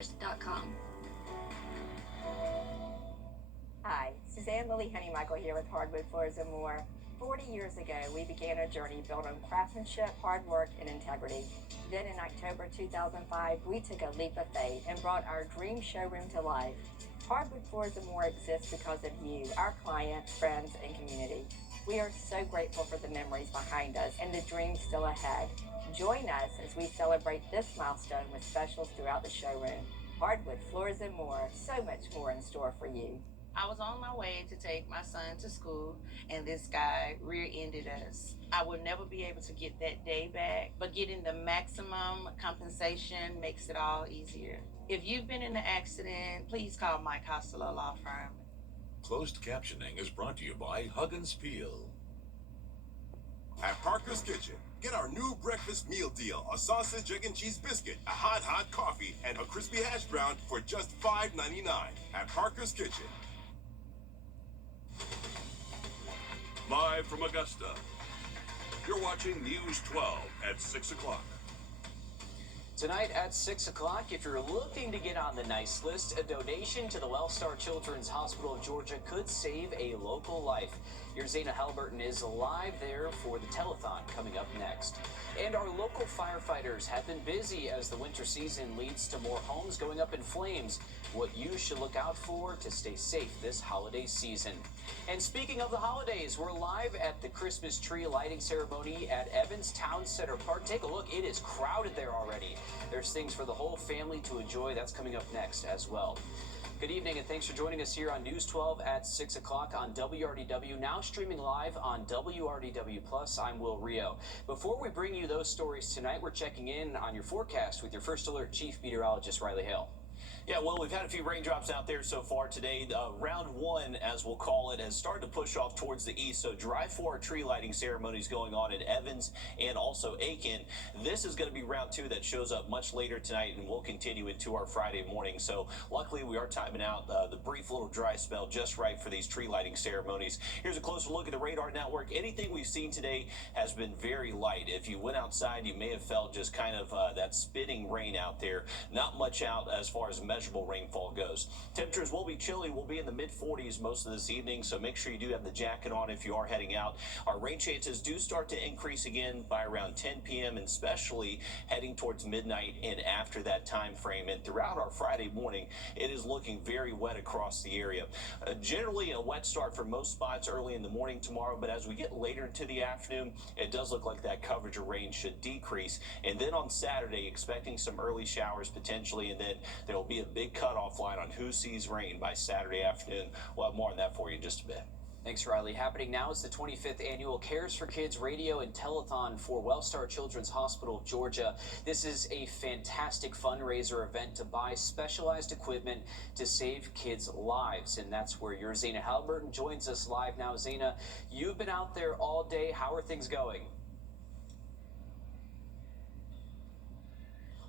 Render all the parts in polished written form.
Wrdw.com. Hi, Suzanne Lily Honeymichael here with Hardwood Floors and More. 40 years ago, we began a journey built on craftsmanship, hard work, and integrity. Then in October 2005, we took a leap of faith and brought our dream showroom to life. Hardwood Floors and More exists because of you, our clients, friends, and community. We are so grateful for the memories behind us and the dreams still ahead. Join us as we celebrate this milestone with specials throughout the showroom. Hardwood Floors and More, so much more in store for you. I was on my way to take my son to school, and this guy rear-ended us. I will never be able to get that day back, but getting the maximum compensation makes it all easier. If you've been in an accident, please call Mike Hostler Law Firm. Closed captioning is brought to you by Huggins Peel. At Parker's Kitchen, get our new breakfast meal deal: a sausage, egg, and cheese biscuit, a hot coffee, and a crispy hash brown for just $5.99 at Parker's Kitchen. Live from Augusta, you're watching News 12 at 6 o'clock. Tonight at 6 o'clock, if you're looking to get on the nice list, a donation to the WellStar Children's Hospital of Georgia could save a local life. Your Zana Halliburton is live there for the telethon coming up next. And our local firefighters have been busy as the winter season leads to more homes going up in flames. What you should look out for to stay safe this holiday season. And speaking of the holidays, we're live at the Christmas tree lighting ceremony at Evans Town Center Park. Take a look, it is crowded there already. There's things for the whole family to enjoy. That's coming up next as well. Good evening, and thanks for joining us here on News 12 at 6 o'clock on WRDW, now streaming live on WRDW+. I'm Will Rio. Before we bring you those stories tonight, we're checking in on your forecast with your First Alert Chief Meteorologist, Riley Hale. Yeah, well, we've had a few raindrops out there so far today. Round one, as we'll call it, has started to push off towards the east. So dry for our tree lighting ceremonies going on at Evans and also Aiken. This is going to be round two that shows up much later tonight and will continue into our Friday morning. So luckily we are timing out the brief little dry spell just right for these tree lighting ceremonies. Here's a closer look at the radar network. Anything we've seen today has been very light. If you went outside, you may have felt just kind of that spitting rain out there. Not much out as far as measurable rainfall goes. Temperatures will be chilly. We'll be in the mid-40s most of this evening, so make sure you do have the jacket on if you are heading out. Our rain chances do start to increase again by around 10 p.m. and especially heading towards midnight and after that time frame. And throughout our Friday morning, it is looking very wet across the area. Generally a wet start for most spots early in the morning tomorrow, but as we get later into the afternoon, it does look like that coverage of rain should decrease. And then on Saturday, expecting some early showers potentially, and then there will be a big cutoff line on who sees rain by Saturday afternoon. We'll have more on that for you in just a bit. Thanks, Riley. Happening now is the 25th annual Cares for Kids radio and telethon for WellStar Children's Hospital of Georgia. This is a fantastic fundraiser event to buy specialized equipment to save kids' lives, and that's where your Zana Halliburton joins us live now. Zana, you've been out there all day. How are things going?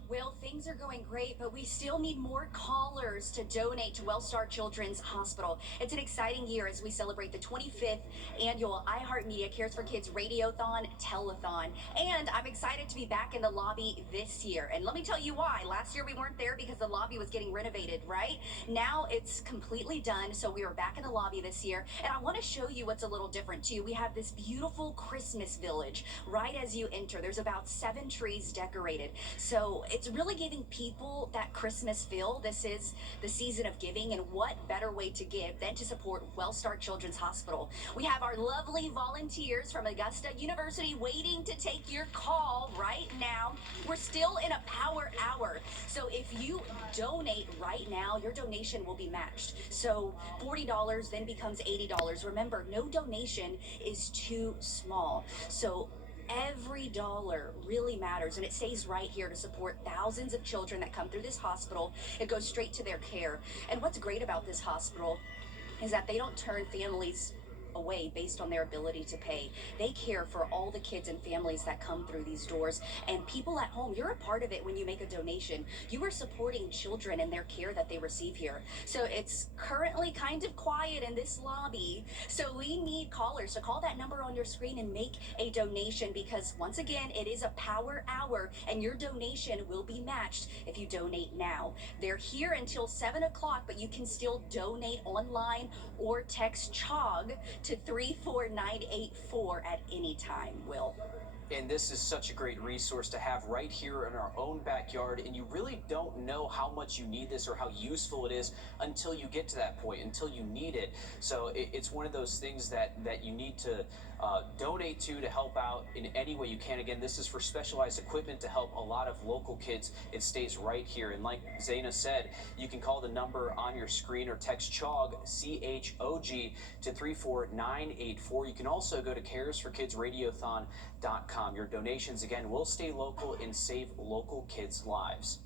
Well, things are going great, but we still need more callers to donate to WellStar Children's Hospital. It's an exciting year as we celebrate the 25th annual iHeartMedia Cares for Kids Radiothon Telethon. And I'm excited to be back in the lobby this year. And let me tell you why. Last year we weren't there because the lobby was getting renovated, right? Now it's completely done, so we are back in the lobby this year. And I want to show you what's a little different too. We have this beautiful Christmas village right as you enter. There's about 7 trees decorated. So it's really giving people that Christmas feel. This is the season of giving, and what better way to give than to support WellStar Children's Hospital. We have our lovely volunteers from Augusta University waiting to take your call right now. We're still in a power hour, so if you donate right now, your donation will be matched. So $40 then becomes $80. Remember, no donation is too small. So every dollar really matters, and it stays right here to support thousands of children that come through this hospital. It goes straight to their care. And what's great about this hospital is that they don't turn families away based on their ability to pay. They care for all the kids and families that come through these doors. And people at home, you're a part of it when you make a donation. You are supporting children and their care that they receive here. So it's currently kind of quiet in this lobby. So we need callers. So call that number on your screen and make a donation, because once again, it is a power hour and your donation will be matched if you donate now. They're here until 7 o'clock, but you can still donate online or text CHOG to 34984 at any time, Will. And this is such a great resource to have right here in our own backyard. And you really don't know how much you need this or how useful it is until you get to that point, until you need it. So it's one of those things that you need to donate to help out in any way you can. Again, this is for specialized equipment to help a lot of local kids. It stays right here. And like Zaina said, you can call the number on your screen or text CHOG, C-H-O-G, to 34984. You can also go to caresforkidsradiothon.com. Your donations, again, will stay local and save local kids' lives.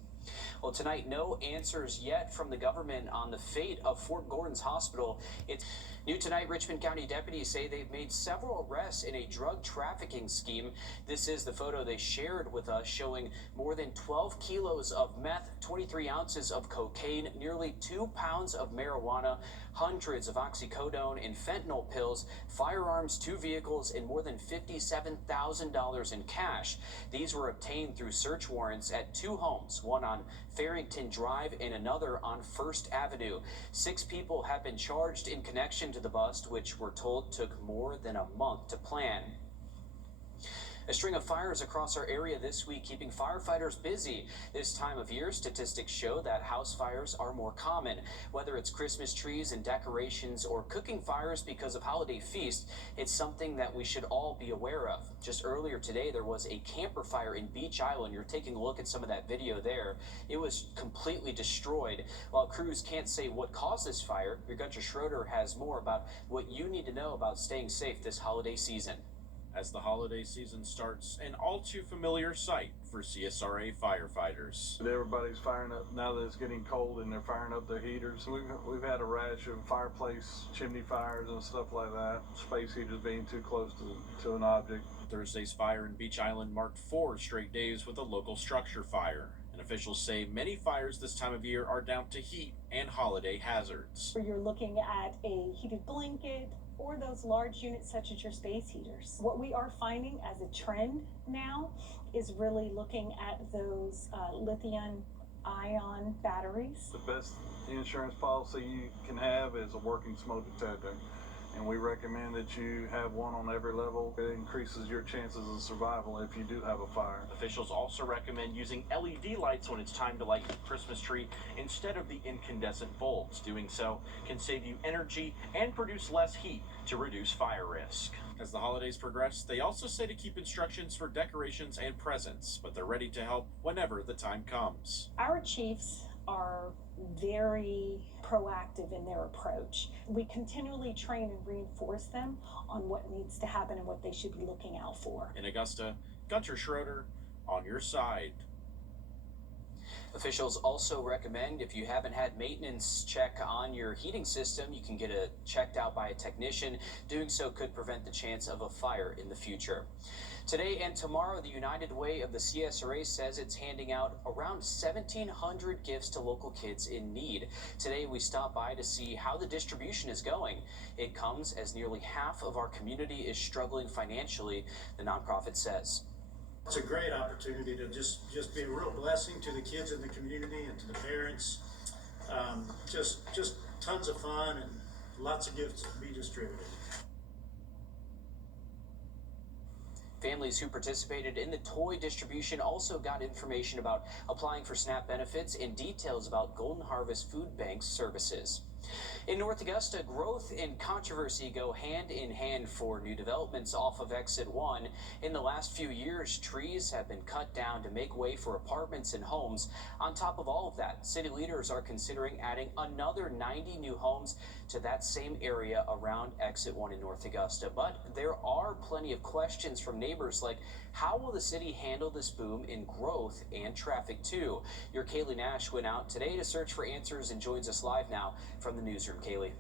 Well, tonight, no answers yet from the government on the fate of Fort Gordon's hospital. It's new tonight. Richmond County deputies say they've made several arrests in a drug trafficking scheme. This is the photo they shared with us, showing more than 12 kilos of meth, 23 ounces of cocaine, nearly 2 pounds of marijuana, hundreds of oxycodone and fentanyl pills, firearms, 2 vehicles, and more than $57,000 in cash. These were obtained through search warrants at 2 homes, one on Farrington Drive and another on First Avenue. 6 people have been charged in connection to the bust, which we're told took more than a month to plan. A string of fires across our area this week, keeping firefighters busy. This time of year, statistics show that house fires are more common. Whether it's Christmas trees and decorations or cooking fires because of holiday feast, it's something that we should all be aware of. Just earlier today, there was a camper fire in Beach Island. You're taking a look at some of that video there. It was completely destroyed. While crews can't say what caused this fire, Wrdw Schroeder has more about what you need to know about staying safe this holiday season. As the holiday season starts, an all too familiar sight for CSRA firefighters. Everybody's firing up now that it's getting cold, and they're firing up their heaters. We've had a rash of fireplace chimney fires and stuff like that. Space heaters being too close to an object. Thursday's fire in Beach Island marked 4 straight days with a local structure fire. And officials say many fires this time of year are down to heat and holiday hazards. You're looking at a heated blanket or those large units such as your space heaters. What we are finding as a trend now is really looking at those lithium-ion batteries. The best insurance policy you can have is a working smoke detector. And we recommend that you have one on every level. It increases your chances of survival if you do have a fire. Officials also recommend using LED lights when it's time to light your Christmas tree instead of the incandescent bulbs. Doing so can save you energy and produce less heat to reduce fire risk. As the holidays progress, they also say to keep instructions for decorations and presents, but they're ready to help whenever the time comes. Our chiefs are very proactive in their approach. We continually train and reinforce them on what needs to happen and what they should be looking out for. In Augusta, Wrdw Schroeder, on your side. Officials also recommend if you haven't had maintenance check on your heating system, you can get it checked out by a technician. Doing so could prevent the chance of a fire in the future. Today and tomorrow, the United Way of the CSRA says it's handing out around 1,700 gifts to local kids in need. Today, we stop by to see how the distribution is going. It comes as nearly half of our community is struggling financially, the nonprofit says. It's a great opportunity to just be a real blessing to the kids in the community and to the parents. Just tons of fun and lots of gifts to be distributed. Families who participated in the toy distribution also got information about applying for SNAP benefits and details about Golden Harvest Food Bank's services. In North Augusta, growth and controversy go hand in hand for new developments off of Exit 1. In the last few years, trees have been cut down to make way for apartments and homes. On top of all of that, city leaders are considering adding another 90 new homes to that same area around Exit 1 in North Augusta. But there are plenty of questions from neighbors like, how will the city handle this boom in growth and traffic too? Your Kaylee Nash went out today to search for answers and joins us live now from the newsroom. Kaylee.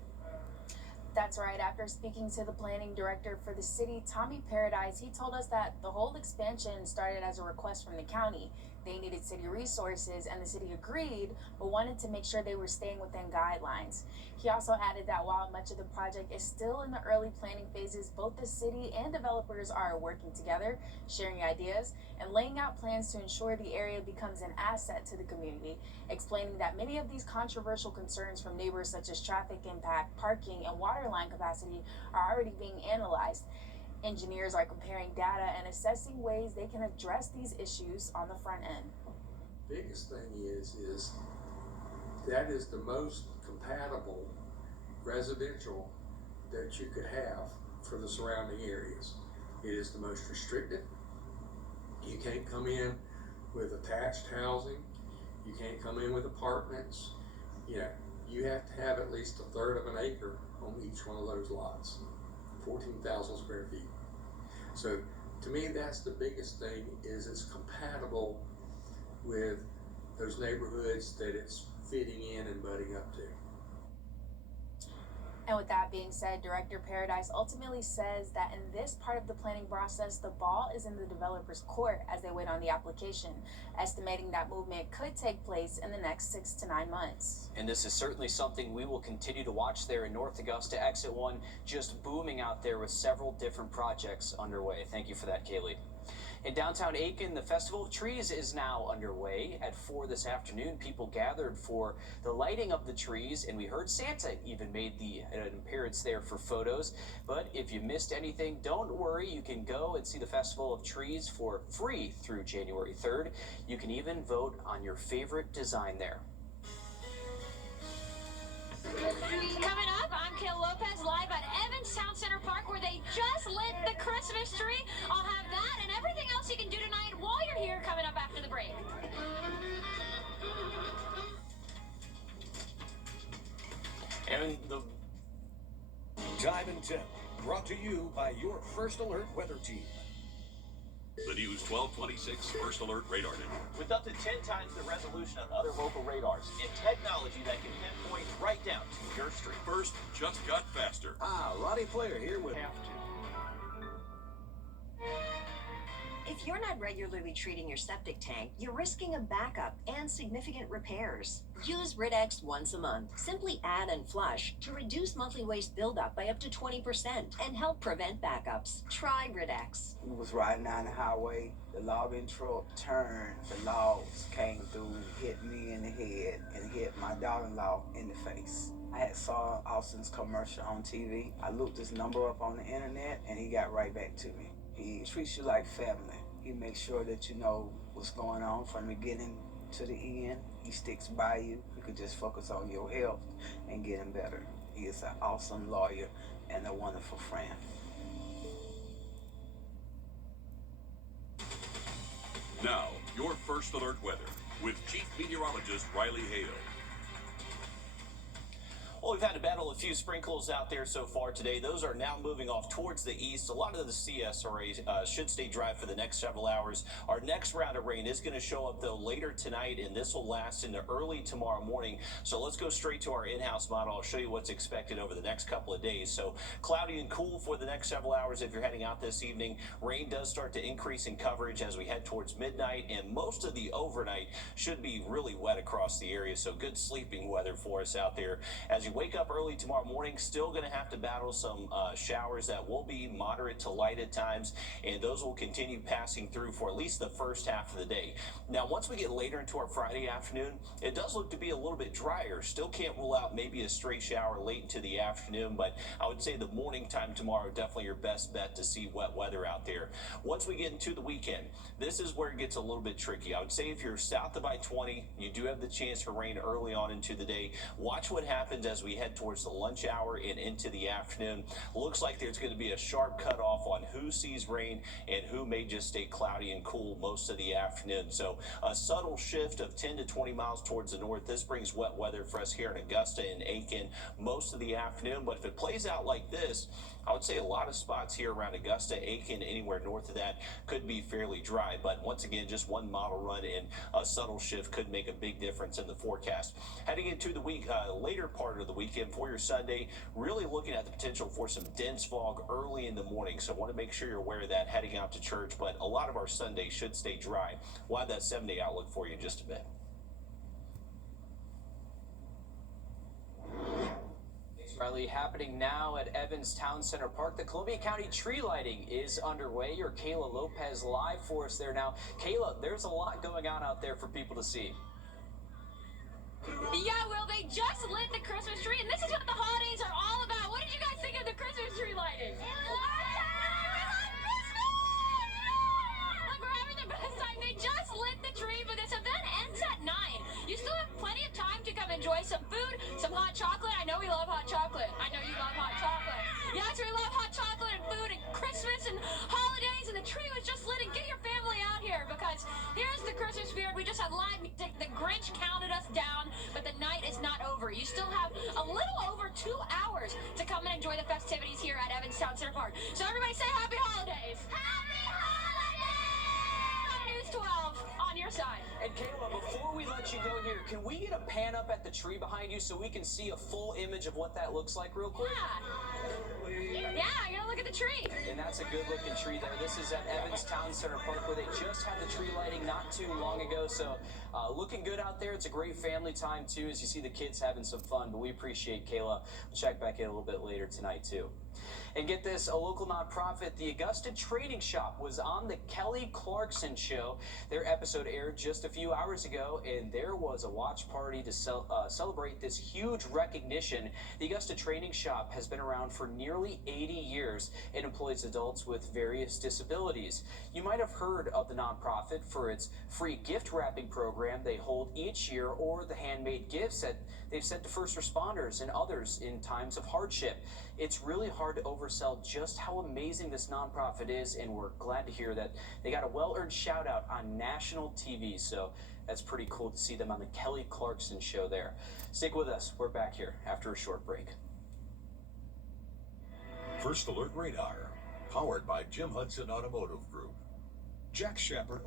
That's right. After speaking to the planning director for the city, Tommy Paradise, he told us that the whole expansion started as a request from the county. They needed city resources and the city agreed, but wanted to make sure they were staying within guidelines. He also added that while much of the project is still in the early planning phases, both the city and developers are working together, sharing ideas, and laying out plans to ensure the area becomes an asset to the community, explaining that many of these controversial concerns from neighbors such as traffic impact, parking, and water line capacity are already being analyzed. Engineers are comparing data and assessing ways they can address these issues on the front end. Biggest thing is that is the most compatible residential that you could have for the surrounding areas. It is the most restricted. You can't come in with attached housing. You can't come in with apartments. You know, you have to have at least 1/3 of an acre on each one of those lots. 14,000 square feet. So to me, that's the biggest thing, is it's compatible with those neighborhoods that it's fitting in and butting up to. And with that being said, Director Paradise ultimately says that in this part of the planning process, the ball is in the developer's court as they wait on the application, estimating that movement could take place in the next 6 to 9 months. And this is certainly something we will continue to watch there in North Augusta. Exit 1 just booming out there with several different projects underway. Thank you for that, Kaylee. In downtown Aiken, the Festival of Trees is now underway. At 4 this afternoon, people gathered for the lighting of the trees, and we heard Santa even made an appearance there for photos. But if you missed anything, don't worry. You can go and see the Festival of Trees for free through January 3rd. You can even vote on your favorite design there. Coming up, I'm Kayla Lopez live at Evans Town Center Park, where they just lit the Christmas tree. I'll have that and everything else you can do tonight while you're here, coming up after the break. And the Time and Temp, brought to you by your First Alert weather team. The News 1226 First Alert Radar Network. with up to 10 times the resolution of other local radars and technology that can pinpoint right down to your street. First just got faster. Roddy Player here with If you're not regularly treating your septic tank, you're risking a backup and significant repairs. Use Wrdw once a month. Simply add and flush to reduce monthly waste buildup by up to 20% and help prevent backups. Try Wrdw. We was riding down the highway, the logging truck turned, the logs came through, hit me in the head, and hit my daughter-in-law in the face. I had saw Austin's commercial on TV. I looked his number up on the internet, and he got right back to me. He treats you like family. He makes sure that you know what's going on from the beginning to the end. He sticks by you. You can just focus on your health and getting better. He is an awesome lawyer and a wonderful friend. Now, your First Alert weather with Chief Meteorologist Riley Hale. Well, we've had to battle a few sprinkles out there so far today. Those are now moving off towards the east. A lot of the CSRA should stay dry for the next several hours. Our next round of rain is going to show up, though, later tonight, and this will last into early tomorrow morning. So let's go straight to our in-house model. I'll show you what's expected over the next couple of days. So cloudy and cool for the next several hours if you're heading out this evening. Rain does start to increase in coverage as we head towards midnight, and most of the overnight should be really wet across the area. So good sleeping weather for us out there. As you wake up early tomorrow morning, still going to have to battle some showers that will be moderate to light at times, and those will continue passing through for at least the first half of the day. Now, once we get later into our Friday afternoon, it does look to be a little bit drier. Still can't rule out maybe a stray shower late into the afternoon, but I would say the morning time tomorrow, definitely your best bet to see wet weather out there. Once we get into the weekend, this is where it gets a little bit tricky. I would say if you're south of I-20, you do have the chance for rain early on into the day. Watch what happens as we head towards the lunch hour and into the afternoon. Looks like there's going to be a sharp cutoff on who sees rain and who may just stay cloudy and cool most of the afternoon. So a subtle shift of 10 to 20 miles towards the north. This brings wet weather for us here in Augusta and Aiken most of the afternoon. But if it plays out like this, I would say a lot of spots here around Augusta, Aiken, anywhere north of that could be fairly dry. But once again, just one model run and a subtle shift could make a big difference in the forecast. Heading into the week, later part of the week, weekend. For your Sunday, really looking at the potential for some dense fog early in the morning. So I want to make sure you're aware of that heading out to church. But a lot of our Sundays should stay dry. We'll have that 7-day outlook for you in just a bit. Riley, happening now at Evans Town Center Park. The Columbia County tree lighting is underway. Your Kayla Lopez live for us there now. Kayla, there's a lot going on out there for people to see. Yeah, well, they just lit the Christmas tree, and this is what the holidays are all about. What did you guys think of the Christmas tree lighting? We love Christmas! Like, we're having the best time. They just lit the tree, but this event ends at 9. You still have plenty of time to come enjoy some food, some hot chocolate. I know we love hot chocolate. I know you love hot chocolate. Yes, we love hot chocolate and food and Christmas and holidays, and the tree was just lit. And get your family out here, because here's the Christmas spirit. We just had live music. The Grinch counted us down, but the night is not over. You still have a little over 2 hours to come and enjoy the festivities here at Evans Town Center Park. So everybody say happy holidays. Happy holidays! News 12 on your side. And Kayla, before we let you go here, can we get a pan up at the tree behind you so we can see a full image of what that looks like real quick? Yeah, you're gonna look at the tree. And that's a good looking tree there. This is at Evans Town Center Park, where they just had the tree lighting not too long ago. So looking good out there. It's a great family time too, as you see the kids having some fun. But we appreciate Kayla. We'll check back in a little bit later tonight too. And get this, a local nonprofit, the Augusta Trading Shop, was on the Kelly Clarkson Show. Their episode aired just a few hours ago, and there was a watch party to celebrate this huge recognition. The Augusta Trading Shop has been around for nearly 80 years and employs adults with various disabilities. You might have heard of the nonprofit for its free gift wrapping program they hold each year, or the handmade gifts that they've sent to first responders and others in times of hardship. It's really hard to oversell just how amazing this nonprofit is, and we're glad to hear that they got a well-earned shout out on national TV. So that's pretty cool to see them on the Kelly Clarkson Show there. Stick with us. We're back here after a short break. First Alert Radar, powered by Jim Hudson Automotive Group. Jack Shepard.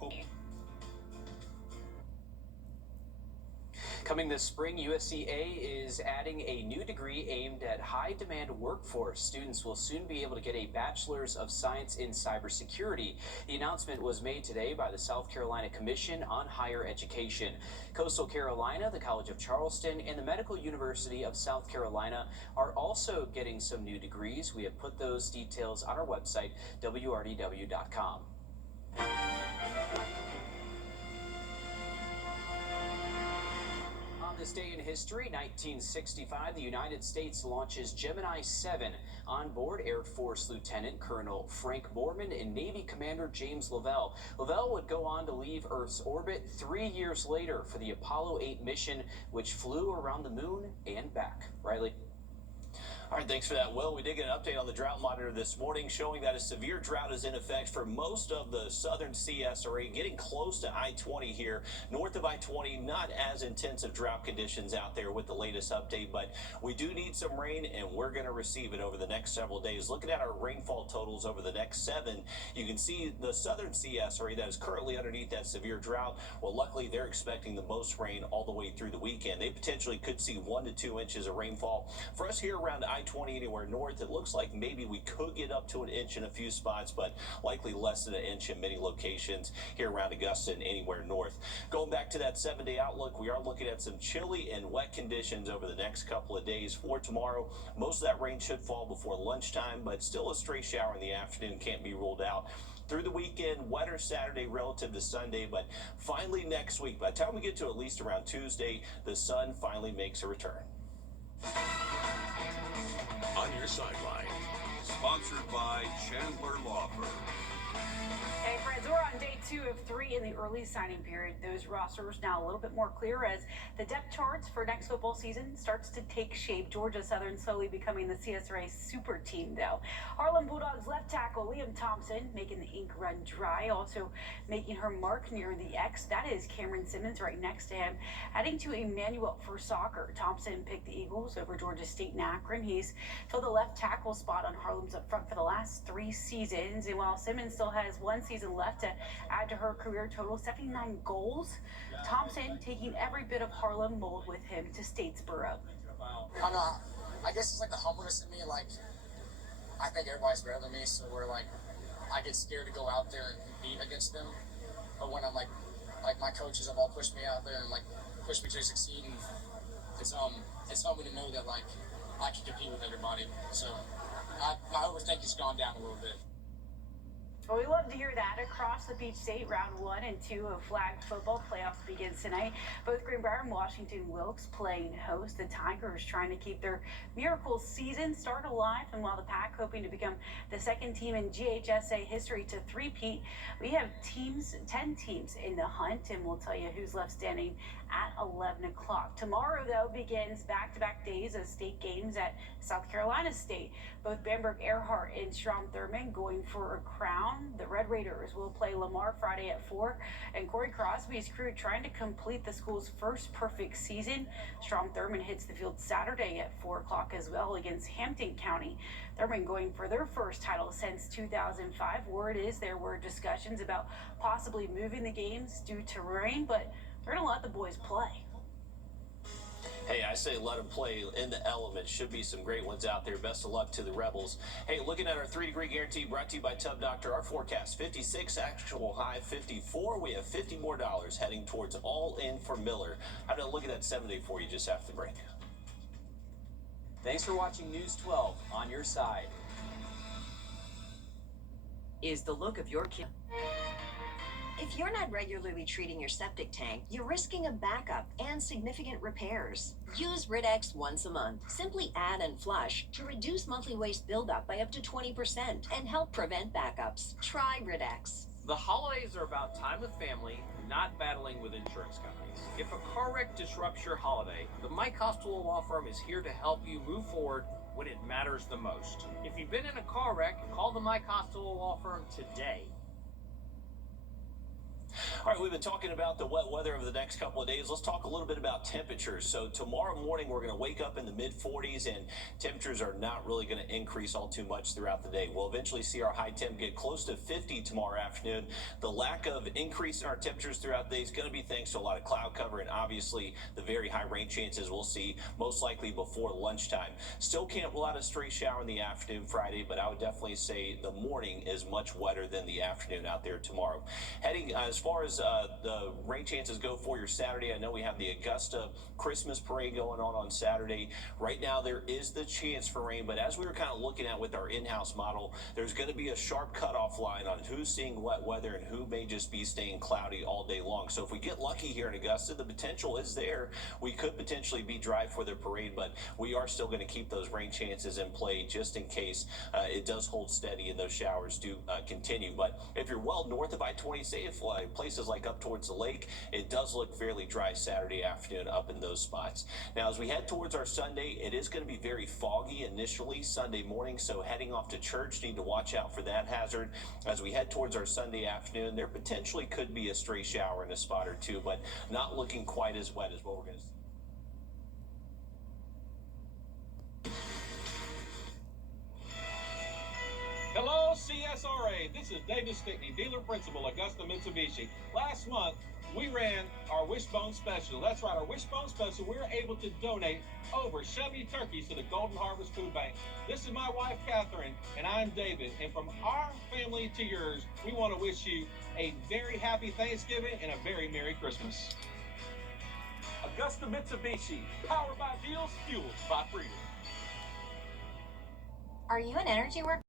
Coming this spring, USCA is adding a new degree aimed at high-demand workforce. Students will soon be able to get a Bachelor's of Science in Cybersecurity. The announcement was made today by the South Carolina Commission on Higher Education. Coastal Carolina, the College of Charleston, and the Medical University of South Carolina are also getting some new degrees. We have put those details on our website, wrdw.com. This day in history, 1965, the United States launches Gemini 7. On board, Air Force Lieutenant Colonel Frank Borman and Navy Commander James Lovell. Lovell would go on to leave Earth's orbit 3 years later for the Apollo 8 mission, which flew around the moon and back. Riley? All right, thanks for that. Well, we did get an update on the drought monitor this morning showing that a severe drought is in effect for most of the southern CSRA, getting close to I-20 here. North of I-20, not as intensive drought conditions out there with the latest update, but we do need some rain, and we're going to receive it over the next several days. Looking at our rainfall totals over the next 7, you can see the southern CSRA that is currently underneath that severe drought. Well, luckily, they're expecting the most rain all the way through the weekend. They potentially could see 1 to 2 inches of rainfall. For us here around I-20 anywhere north, it looks like maybe we could get up to an inch in a few spots, but likely less than an inch in many locations here around Augusta and anywhere north. Going back to that 7-day outlook, we are looking at some chilly and wet conditions over the next couple of days. For tomorrow, most of that rain should fall before lunchtime, but still a stray shower in the afternoon can't be ruled out. Through the weekend, wetter Saturday relative to Sunday, but finally next week, by the time we get to at least around Tuesday, the sun finally makes a return. On your sideline, sponsored by Chandler Law Firm. Hey friends, we're on day 2 of 3 in the early signing period. Those rosters now a little bit more clear as the depth charts for next football season starts to take shape. Georgia Southern slowly becoming the CSRA super team though. Harlem Bulldogs left tackle Liam Thompson making the ink run dry, also making her mark near the X. That is Cameron Simmons right next to him. Adding to Emmanuel for soccer, Thompson picked the Eagles over Georgia State and Akron. He's filled the left tackle spot on Harlem's up front for the last 3 seasons, and while Simmons still has 1 season left to add to her career total, 79 goals. Thompson taking every bit of Harlem mold with him to Statesboro. I don't know. I guess it's like the humbleness in me. Like, I think everybody's better than me, so we're like, I get scared to go out there and compete against them. But when I'm like my coaches have all pushed me out there and like pushed me to succeed, and it's helped me to know that like I can compete with everybody. So my overthink has gone down a little bit. Well, we love to hear that. Across the Peach State, round 1 and 2 of flag football playoffs begins tonight. Both Greenbrier and Washington Wilkes playing host. The Tigers trying to keep their miracle season start alive, and while the Pack hoping to become the second team in GHSA history to three-peat, we have 10 teams in the hunt, and we'll tell you who's left standing at 11 o'clock. Tomorrow, though, begins back-to-back days of state games at South Carolina State. Both Bamberg Earhart and Strom Thurmond going for a crown. The Red Raiders will play Lamar Friday at 4, and Corey Crosby's crew trying to complete the school's first perfect season. Strom Thurmond hits the field Saturday at 4 o'clock as well against Hampton County. Thurmond going for their first title since 2005. Word is there were discussions about possibly moving the games due to rain, but they're going to let the boys play. Hey, I say let them play in the elements. Should be some great ones out there. Best of luck to the Rebels. Hey, looking at our 3-degree guarantee brought to you by Tub Doctor. Our forecast 56, actual high 54. We have $50 more heading towards all in for Miller. I'm going to look at that 7-day for you just after the break. Thanks for watching News 12 on your side. Is the look of your kid. If you're not regularly treating your septic tank, you're risking a backup and significant repairs. Use Wrdw once a month. Simply add and flush to reduce monthly waste buildup by up to 20% and help prevent backups. Try Wrdw. The holidays are about time with family, not battling with insurance companies. If a car wreck disrupts your holiday, the Mike Costello Law Firm is here to help you move forward when it matters the most. If you've been in a car wreck, call the Mike Costello Law Firm today. All right, we've been talking about the wet weather over the next couple of days. Let's talk a little bit about temperatures. So tomorrow morning, we're going to wake up in the mid-40s, and temperatures are not really going to increase all too much throughout the day. We'll eventually see our high temp get close to 50 tomorrow afternoon. The lack of increase in our temperatures throughout the day is going to be thanks to a lot of cloud cover and obviously the very high rain chances we'll see most likely before lunchtime. Still can't rule out a stray shower in the afternoon Friday, but I would definitely say the morning is much wetter than the afternoon out there tomorrow. Heading as far as the rain chances go for your Saturday, I know we have the Augusta Christmas parade going on Saturday. Right now there is the chance for rain, but as we were kind of looking at with our in-house model, there's going to be a sharp cutoff line on who's seeing wet weather and who may just be staying cloudy all day long. So if we get lucky here in Augusta, the potential is there. We could potentially be dry for the parade, but we are still going to keep those rain chances in play just in case it does hold steady and those showers do continue. But if you're well north of I-20, say if places like up towards the lake, it does look fairly dry Saturday afternoon up in those spots. Now, as we head towards our Sunday, it is going to be very foggy initially Sunday morning, so heading off to church, need to watch out for that hazard. As we head towards our Sunday afternoon, there potentially could be a stray shower in a spot or two, but not looking quite as wet as what we're going to see. Hello, CSRA. This is David Stickney, dealer principal, Augusta Mitsubishi. Last month, we ran our Wishbone Special. That's right, our Wishbone Special. We were able to donate over 70 turkeys to the Golden Harvest Food Bank. This is my wife, Catherine, and I'm David. And from our family to yours, we want to wish you a very happy Thanksgiving and a very Merry Christmas. Augusta Mitsubishi, powered by deals, fueled by freedom. Are you an energy worker?